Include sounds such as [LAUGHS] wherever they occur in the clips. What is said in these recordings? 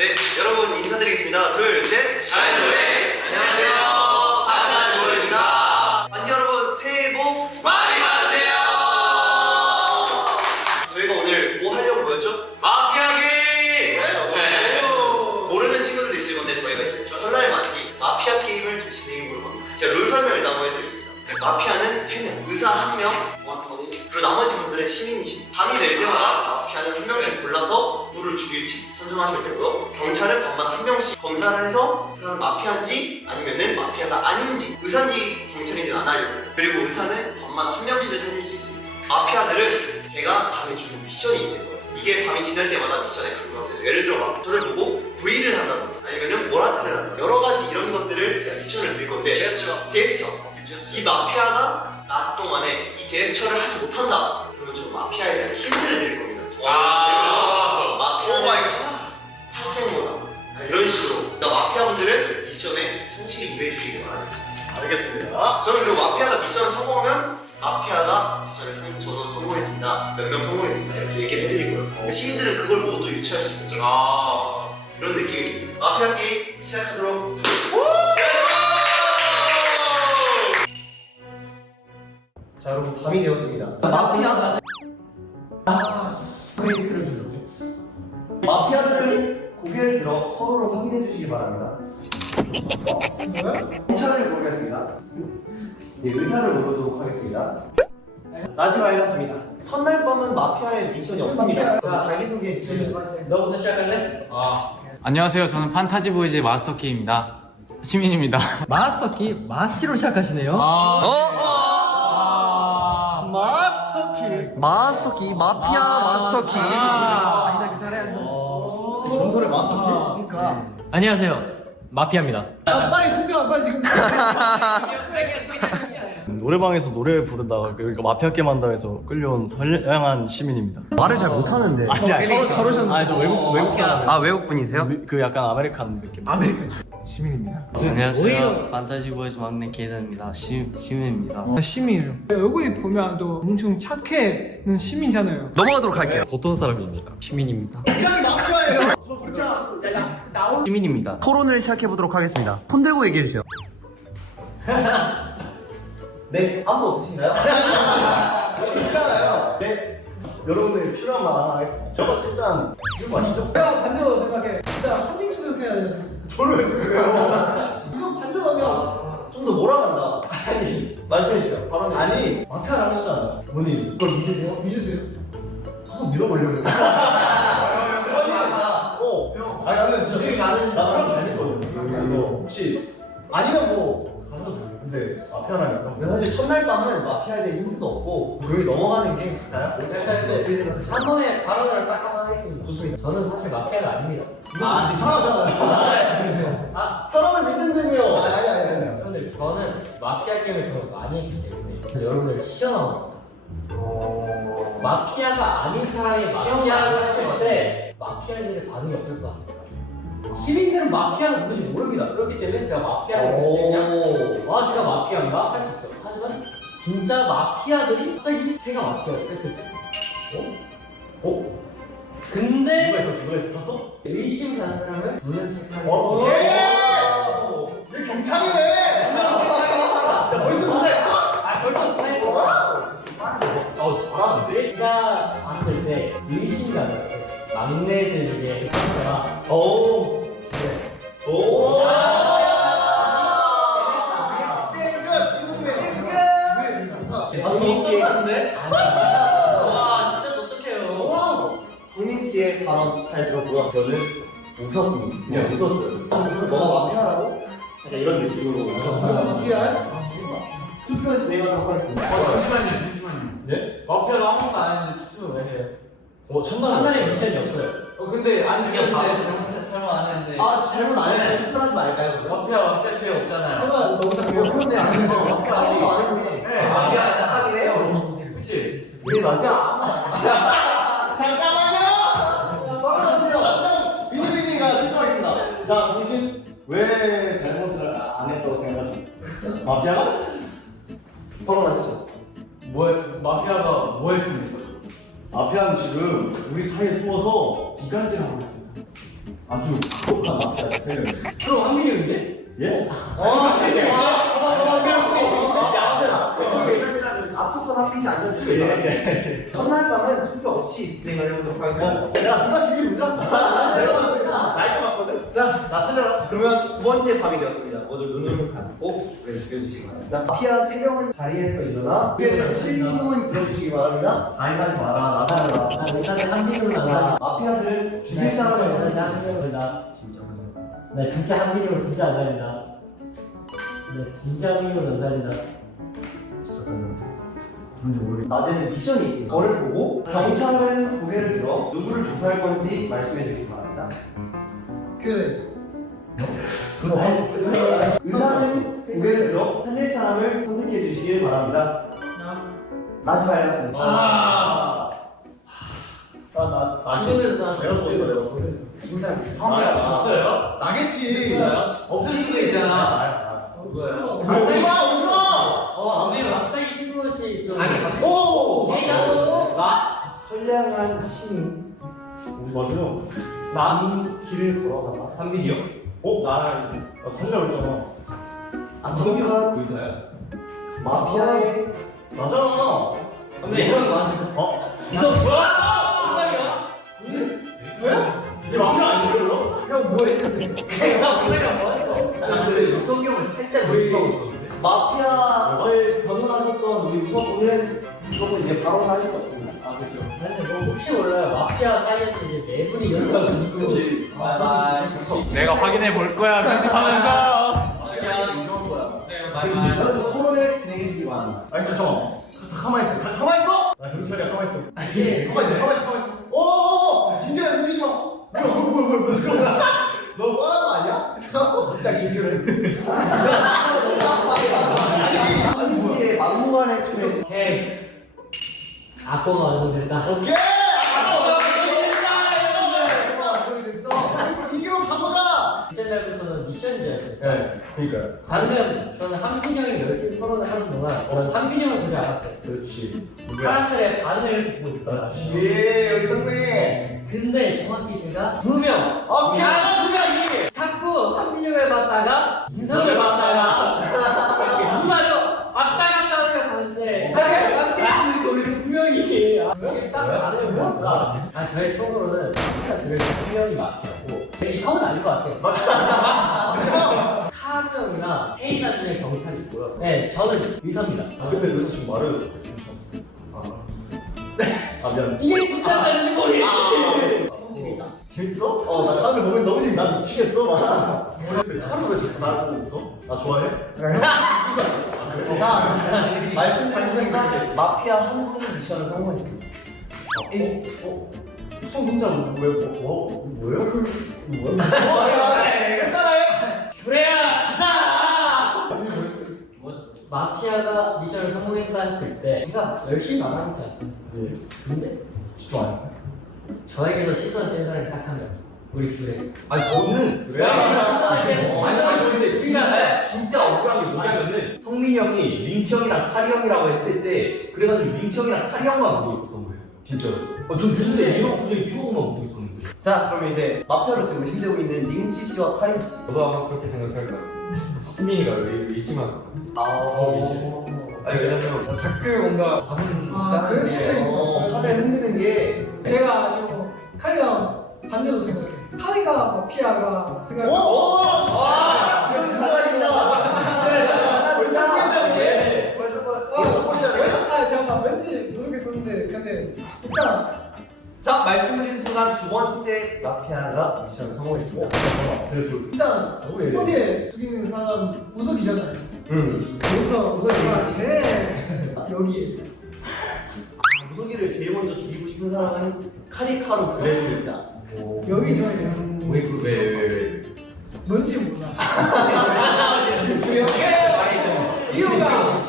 네, 여러분 인사드리겠습니다. 둘, 셋. 샤이노웨이. 안녕하세요. 한나주보입니다. 반지 여러분, 새해 복 많이 받으세요. 저희가 오늘 뭐 하려고 모였죠? 마피아기! 그렇죠. 그렇죠. 모르는 친구들도 있을 건데 저희가 이제 설날 맞이 마피아 게임을 좀 진행해보려고 합니다. 제가 룰 설명 일단 한번 해드리겠습니다. 마피아는 3명, 의사 1명, 그리고 나머지 분들은 시민이십니다. 밤이 되면 마피아는 한 명씩 골라서 누구를 죽일지 선정하시면 되고요. 경찰은 밤마다 한 명씩 검사를 해서 그 사람 마피아인지 아니면은 마피아가 아닌지 의사인지 경찰인지는 안 알려줘요. 그리고 의사는 밤마다 한 명씩을 살릴 수 있습니다. 마피아들은 제가 밤에 주는 미션이 있을 거예요. 이게 밤이 지날 때마다 미션에 가능하세요. 예를 들어 막 저를 보고 V를 한다던가 아니면은 보라트를 한다던가 여러 가지 이런 것들을 제가 미션을 드릴 건데 제스처. 제스처. 이 마피아가 낮 동안에 이 제스처를 하지 못한다. 그러면 저 마피아에 대한 힌트를 드릴 겁니다. 아. 오 마이 갓. 탈생모다. 이런 식으로. 그러니까 마피아분들은 미션에 성실히 임해 주시기 바라겠습니다. 알겠습니다. 저는 그리고 마피아가 미션을 성공하면 마피아가 미션을 성, 저도 성공했습니다. 몇 명 성공했습니다. 이렇게 얘기를 해드리고요. 그러니까 시민들은 그걸 보고 또 유추할 수 있겠죠. 아. 이런 느낌입니다. 마피아 게임 시작하도록 하겠습니다. 자 여러분 밤이 되었습니다. 마피아 브레이크를 주려고요. 마피아들은 고개를 들어 서로를 확인해 주시기 바랍니다. 경찰을 고르겠습니다. 이제 의사를 고르도록 하겠습니다. 낮이 밝았습니다. 첫날 밤은 마피아의 미션이 없습니다. 자, 자기소개 해 주세요. 너부터 시작할래? 아. 안녕하세요. 저는 판타지 보이즈의 마스터 키입니다. 시민입니다. 마스터 키 마시로 시작하시네요. 어? 마 스터키. 마스터키, 마피아 마스터키. 아니다 그 사람. 전설의 마스터키? 그러니까. 안녕하세요. 마피아입니다. 빨리 투표 빨리 지금. [LAUGHS] 노래방에서 노래 부른다 그러니까 마피아 게임 한다 해서 끌려온 선량한 시민입니다. 말을 잘 못하는데. 아니야 서로 서로 아니 저 외국 외국 사람 아 외국 분이세요? 그 약간 아메리칸 느낌. 아메리칸. 안녕하세요. 오히려- 판타지 보이즈 막내 케이드입니다. 시, 시민입니다. 시민이에요. 얼굴이 보면 또 엄청 착해는 시민이잖아요. 넘어가도록 할게요. 보통 사람입니다. 시민입니다. 시민입니다. 토론을 시작해 보도록 하겠습니다. 폰 들고 얘기해 주세요. [LAUGHS] 네, 아무도 없으신가요? [LAUGHS] 있잖아요. 네. 여러분들 필요한 말 하나 하겠습니다. 제가 봤을 때 일단 이거 맞죠? 내가 반대로 생각해. 일단 한민 투표해야 돼. 저를 왜 들어요? 이거 반대로 하면 좀더 몰아간다. 아니, 말씀해 주세요. 바로 아니 마피아 하시잖아요. 본인 그걸 믿으세요? 믿으세요. 한번 믿어보려고. 어. 아니 나는 진짜 나 사람 잘 믿거든. 그래서 혹시 아니면 뭐. 근데 마피아라니까. 근데 사실 첫날 밤은 마피아에 대한 힌트도 없고 조용히 넘어가는 게 좋나요? 일단 이제 어떻게 생각하세요? 한 번에 발언을 딱 한번 하겠습니다. 좋습니다. 저는 사실 마피아가 아닙니다. 아, 이상하잖아요. [LAUGHS] 아, 사람을 믿는다며. 아니 아니 아니 아니. 여러분들 저는 마피아 게임을 정말 많이 했기 때문에 여러분들 시험 마피아가 아닌 사람이 마피아를 했을 때 마피아들의 반응이 어떨 것 같습니까? 시민들은 마피아가 누군지 모릅니다. 그렇기 때문에 제가 그냥 오. 아 제가 마피아인가 할 수 있죠. 하지만 진짜 마피아들이 갑자기 제가 마피아를 했을 때 어? 어? 근데 누가 있었어? 누가 있어? 봤어? 의심 가는 사람을 두는 체크하는 어, 오케이. 얘 경찰이네. 야 벌써 조사했어? 아 벌써 타이거 어 잘하는데? 제가 봤을 때 의심 가는 막내들 중에 하나가 오. 네. 오. 성민 씨의 와 진짜 똑똑해요. 성민 씨의 발언 잘 들었고요. 저는 웃었습니다. 그냥 웃었어요. 너가 마피아라고? 약간 이런 느낌으로. 마피아야? 투표 진행하도록 하겠습니다. 잠시만요, 잠시만요. 네? 마피아가 아무것도 안 했는데 투표 왜 해요? 어 천만 상당히 미션이 없어요. 어, 근데 안 그냥 바로 죽였는데 잘못 안 했는데. 아 잘못 안 했어요. 투표하지 말까요? 그러면? 마피아, 마피아 죄 없잖아요. 그러면 너무 어, 그런데 아무도 마피아 아무도 안 했네. 네, 마피아가 착하긴 해요. 그치? 이게 맞아? [LAUGHS] 잠깐만요. 떨어졌어요. 미니미니가 출동하겠습니다. 자 당신 왜 잘못을 안 했다고 생각하십니까? 마피아가? 발언하시죠. 뭐, 마피아가 뭐 했습니까? 마피아는 지금 우리 사이에 숨어서 기간질 하고 있습니다. 아주 독한 마피아 세 명. 그럼 한민혁인데? 예? 앞부분 한 빛이 예. 예. 첫날 밤은 투표 없이 진행을 해보도록 하겠습니다. 어, 야, 누가 지금 보자. 내가 봤을 때. 자, 나 살려라. 그러면 두 번째 밤이 되었습니다. 모두 눈을 감고 고개를 숙여주시기 바랍니다. 마피아 세 명은 자리에서 일어나 고개를 슬림은 들어주시기 바랍니다. 다이하지 마라. 나 살려라. 아, 일단은 한민혁을 자, 만나. 마피아들을 죽일 사람을 나 선택해 한민혁을 나. 진짜 선택. 나 진짜 한민혁을 진짜 안 살린다. 나 진짜 한민혁을 안 살린다. 진짜 살려. 뭔지 모르겠. 낮에는 미션이 있습니다. 저를 보고 경찰은 고개를 들어 누구를 조사할 건지 말씀해 주시기 바랍니다. 교대. 의사는 고개를 들어 살릴 사람을 선택해 주시길 바랍니다. 나. 나지 말렸습니다. 아. 아, 나, 나, 죽는 사람. 내가 쏘는 거 내가 쏘는 거. 아, 봤어요? 나겠지. 없어진 거 있잖아. 아, 누구예요? 아. 오지 마, 오지 마. 어, 아니요. 갑자기 뜬금없이 좀. 아니, 오. 개인적으로 마, 선량한 신이 우리 맞아요. 마, 길을 걸어가다 한민이 형. 어, 나는 나 살려고 했잖아. 악독한 의사야? 마피아의 맞아. 근데 이런 거 같아. 어? 이석 씨. 얘 마피아 아니에요, 그럼? 형 뭐했는데? 내가 무슨 뭐 했어? 나 근데 유성경을 살짝 의심하고 있었는데. 마피아를 변호하셨던 우리 우석군은 우석은 이제 바로 살릴 수 없습니다. 아, 그렇죠. 근데 뭐 혹시 몰라요. 마피아 사이에서 이제 네 분이 연락가지고. 그렇지. 바이바이. 내가 확인해 볼 거야 편집하면서 그냥 인정한 거야. 그래서 토론을 진행해 주시기 바랍니다. 아니, 잠깐만. 가만히 있어. 가- 가만히 있어. 나 경찰이야, 가만히 있어. 아, 이게 가만히 있어, 가만히 있어, 가만히 있어. 오, 오, 오, 김기라 움직이지 마. 뭐야, 뭐야, 뭐야, 뭐야, 뭐야. [LAUGHS] 너 뻔한 거 아니야? 일단 김기라. [LAUGHS] 한민 씨의 막무가내 출연. 오케이. 악보가 완성됐다. 오케이. 이기면 바보다. 진짜 날부터는 미션제였어요. 네, 그러니까요. 방금 저는 한빈 형이 열심히 토론을 하는 동안 저는 한빈형을 전혀 알았어요. 그렇지. 사람들의 반응을 보고 있었다. 그렇지. 여기 성민. 근데 정확히 제가 두 명. 오케이. 자꾸 한빈 형을 봤다가 인성을 봤다가 누가요? 왔다 갔다 하려 가는데 한빈형이 거기 두 명이 아, 보니까 아 저의 총으로는 진짜 그래도 두 명이 맞고 이 성은 아닌 것 같아요. [LAUGHS] 사명이나 K나 중에 경찰이 있고요. 네, 저는 의사입니다. 아, 근데 여기서 지금 말을. 아. 아, 미안. 이게 진짜 잘지 모르겠어. 재밌다. 재밌어? 어, 나 카메라 보면 너무 재밌어. 나 미치겠어. 막. 근데 카메라 왜 자꾸 나를 보고 웃어? 나 좋아해? 자, 말씀드렸습니다. 마피아 한 분이 미션을 성공했습니다. 어? 어? 혼자 뭐, 왜, 뭐, 뭐, 뭐예요? 뭐야? 그래야 가자. 마피아가 미션을 성공했다 했을 때 제가 열심히 말하지 않습니다. 예. 근데 집중 안 했어. 저에게서 시선을 뺀 사람이 딱 한 명. 우리 둘에. 아니 저는 그래? 아니 아니 근데 진짜 진짜 억울한 게 뭐냐면은 성민이 형이 링치 형이랑 카리 형이라고 했을 때 그래가지고 링치 형이랑 카리 형만 보고 거예요. 진짜로. 어전 진짜 이러고 그냥 이러고만 보고 있었는데. 자, 그럼 이제 마피아로 지금 의심되고 있는 링치 씨와 카린 씨. 저도 아마 그렇게 생각할 것 같아요. 성민이가 의- 의심한 것 같아요. 아. 아니 왜냐면 자꾸 뭔가 반응 아, 그럴 수도 있어. 흔드는 게 제가 좀 카리가 반대로 생각해. 카리가 마피아가 생각해. 오! 오! 좀 왠지 모르겠었는데 근데 일단 자, 말씀드린 순간 두 번째 마피아가 미션을 성공했습니다. 그래서 일단 왜 이래? 소리에 죽이는 사람 우석이잖아요. 음. 그래서 우석이가 제일 여기에 무속이를 제일 먼저 죽이고 싶은 사람은 카리카로 그레드입니다. 여기 저기 왜왜 왜 왜? 뭔지 몰라. [LAUGHS] 이유가.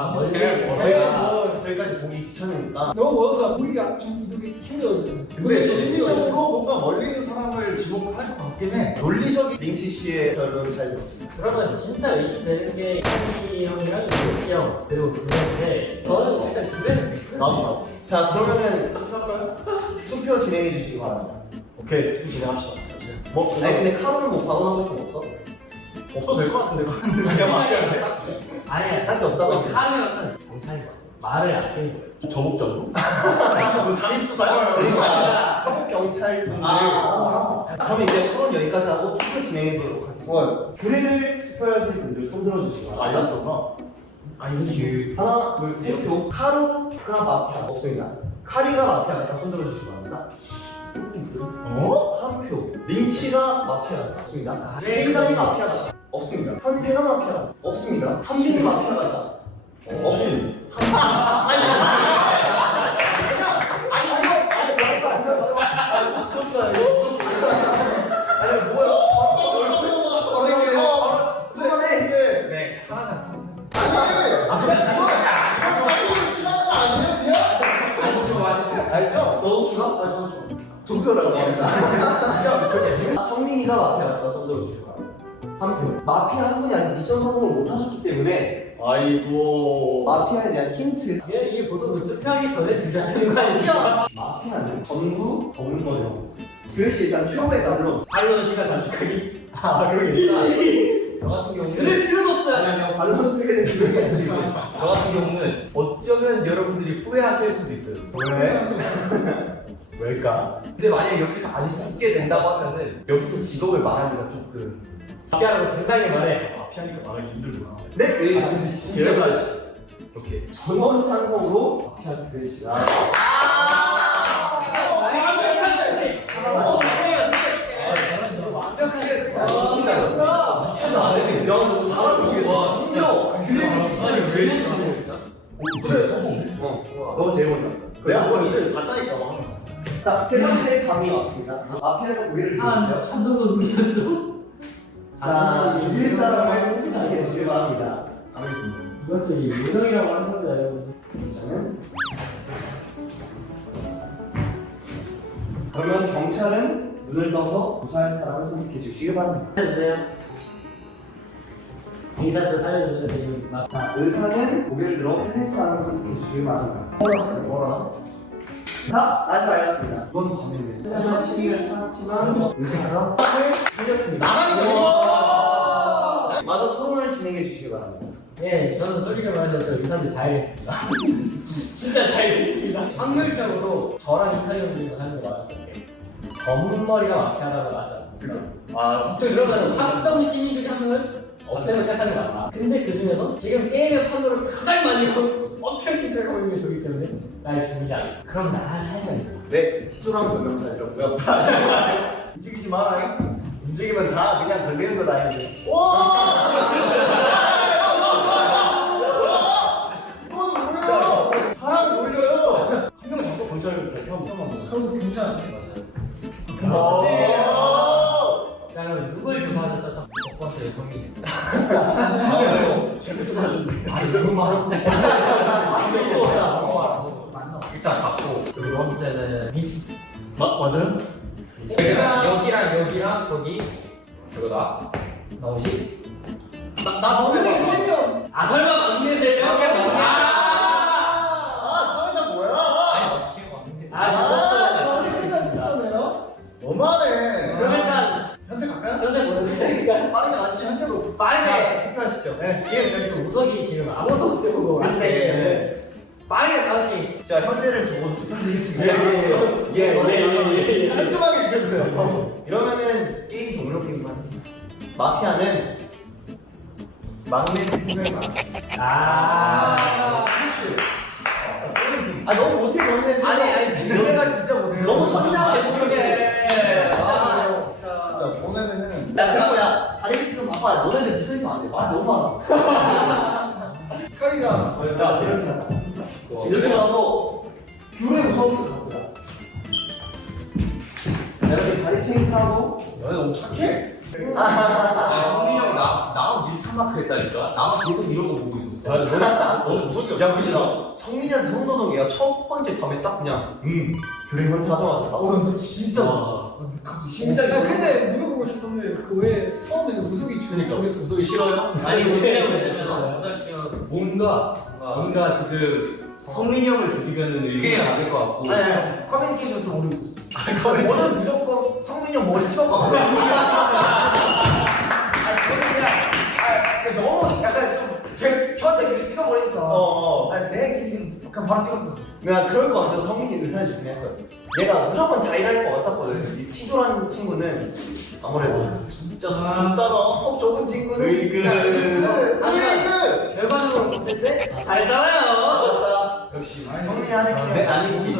아, 저희가. 뭐 저희까지 보기 귀찮으니까 너무 멀어서 보기가 좀 이렇게 힘들어져. 근데 심리적으로 뭔가 멀리 있는 사람을 지목할 것 같긴 해. 논리적인 링치 씨의 결론을 잘 들었습니다. 그러면 진짜 의심되는 게 한이 형이랑 이시 형 그리고 구현인데 저는 일단 구현은 나도 자, 그러면은 투표 진행해 주시기 바랍니다. 오케이 진행합시다. 뭐 아니 근데 카로는 뭐 발언하고 싶은 거 없어? 없어도 될 것 같은데 그냥 마피아인데. 아니야. 딱히 없다고 했어. 카르는 경찰인 거야. 말을 아끼는 거야. 저복적으로? 뭐 잠입 수사야? 그러니까 서북 경찰분들 아. 그럼 이제 토론 여기까지 하고 투표 진행해 보도록 하겠습니다 뭐 규례를 투표하실 분들 손 들어주시기 아 이겼구나. 아 이거지 하나 둘셋표 카루가 마피아 없습니다 카리가 마피아 다 손 들어주시기 바랍니다 어? 한 표. 린치가 마피아다. 없습니다. 페이단이 마피아다. 없습니다. 현태가 마피아다. 없습니다. 한빈이 마피아가 있다. 없지. [LAUGHS] 아니 마피아에 대한 힌트 얘 이게 보통 그 투표하기 전에 되는 거 아니야? 마피아는 전부 적는 거라고 그래서 일단 표에 따로 반론 시간 단축하기. 아 있어. [LAUGHS] 저 같은 경우는 필요도 없어요 아니요, 발로 쓰게 되는 기억이 안 지금 저 같은 경우는 어쩌면 여러분들이 후회하실 수도 있어요. 왜? [LAUGHS] 왜일까? 근데 만약에 여기서 아직 찍게 된다고 하면은 여기서 직업을 말하기가 조금 마피아라고 당당히 말해. 마피아니까 말하기 힘들구나. 네? 네. 아, 얘가 이렇게 전원 찬성으로 마피아 규례씨가 야, 너 잘하고 심지어 규례를 그래 성공. 어. 너 제일 먼저. 내가 그걸 이를 봤다니까. 막. 자, 세 번째 감이 왔습니다. 마피아가 고개를 들어주세요. 한 정도 눌렀죠? 자, 죽일 사람을 생각해 주길 바랍니다. 알겠습니다. 이것도 이 요정이라고 하는 겁니다, 여러분. 저는 그러면 경찰은 눈을 떠서 무사할 사람을 선택해 주시길 바랍니다. 해주세요. 인사실 살려주세요, 지금 막. 자, 의사는 고개를 들어 틀릴 사람을 선택해 주시길 바랍니다. 뭐라? 자, 다시 밝았습니다. 이번 밤에는 의사가 시비를 쌓았지만 의사가 을 살렸습니다. 나만 마저 토론을 진행해 주시기 바랍니다. 예, 저는 솔직히 말해서 저 의사들 잘했습니다. [LAUGHS] 진짜 잘했습니다. 확률적으로 저랑 이탈리 형님이 하는 게 맞았는데 검은 머리가 마피아라고 맞지 않습니까? 아 갑자기 들어가는 확정 시민 중에 한 명은 없애고 시작하는 게 맞다. 근데 그 중에서 지금 게임의 판도를 가장 많이 하고 엄청 기술하고 있는 게 저기 때문에 날 죽이지 않아. 그럼 나를 살려야 네, 치졸한 몇명 살렸고요. [LAUGHS] 움직이지 마. 움직이면 다 그냥 걸리는 거다 이제. 이 나 엉덩이 세 명. 아 설마 막내 세 명? 아 사회자 뭐야? 아 아, 엉덩이 세명 진짜네요. 너무하네. 그럼 일단 현재 갈까요? 그런데 모르니까 빠르게 가시죠 현재로. 빠르게 투표하시죠. 네. 지금 저기 그 우석이 지금 아무도 없애고 왔는데 빠르게 가니 자, 현재를 두고 투표하시겠습니다. 예 예 예. 예예예 깔끔하게 죽여주세요. 이러면은 게임 종료 게임만. 마피아는 막내 생명이 많아. 아아 너무 못해 너네. 아니 아니 너네가 진짜 못해요. 너무 선량하게 그러게 아 진짜 진짜 보내면은. 야 그리고 야 자리 지금 봐봐. 너네들 붙어있으면 안 돼. 말 너무 많아. 카이가 야 이렇게 하자. 이렇게 가서 귤의 우선을 갖고야. 이렇게 자리 체인하고 너네 너무 착해. 나 마크 했다니까. 나만 계속 이런 거 보고 있었어. 야 너네 너네 무섭게. 야 근데 나 성민이한테 손도덕이야 첫 번째 밤에 딱 그냥 음 귤의 선택하자마자 나 어, 너 진짜. 진짜. 야, 근데 물어보고 싶은데 그왜 처음에는 우석이 그러니까. 중에서 우석이 싫어요? 아니 [LAUGHS] 우석 지금 뭔가 뭔가 지금 성민이 형을 죽이면은 의미가. 다를 것 같고 네. [LAUGHS] 커뮤니케이션 좀 오래 있었어 너는 무조건 성, 성민이 형 머리 찍어봐. [LAUGHS] 그냥 바로 찍었거든. 내가 그럴 것 같아서 성민이 의사를 주긴 했어. 얘가 무조건 자일할 것 같았거든. 이 치졸한 친구는 아무래도 진짜 좋다가 속 좁은 친구는. 으이그. 으이그. 결과적으로 봤을 때 잘했잖아요. 맞다. 역시 성민이 하는 게 아니, 우리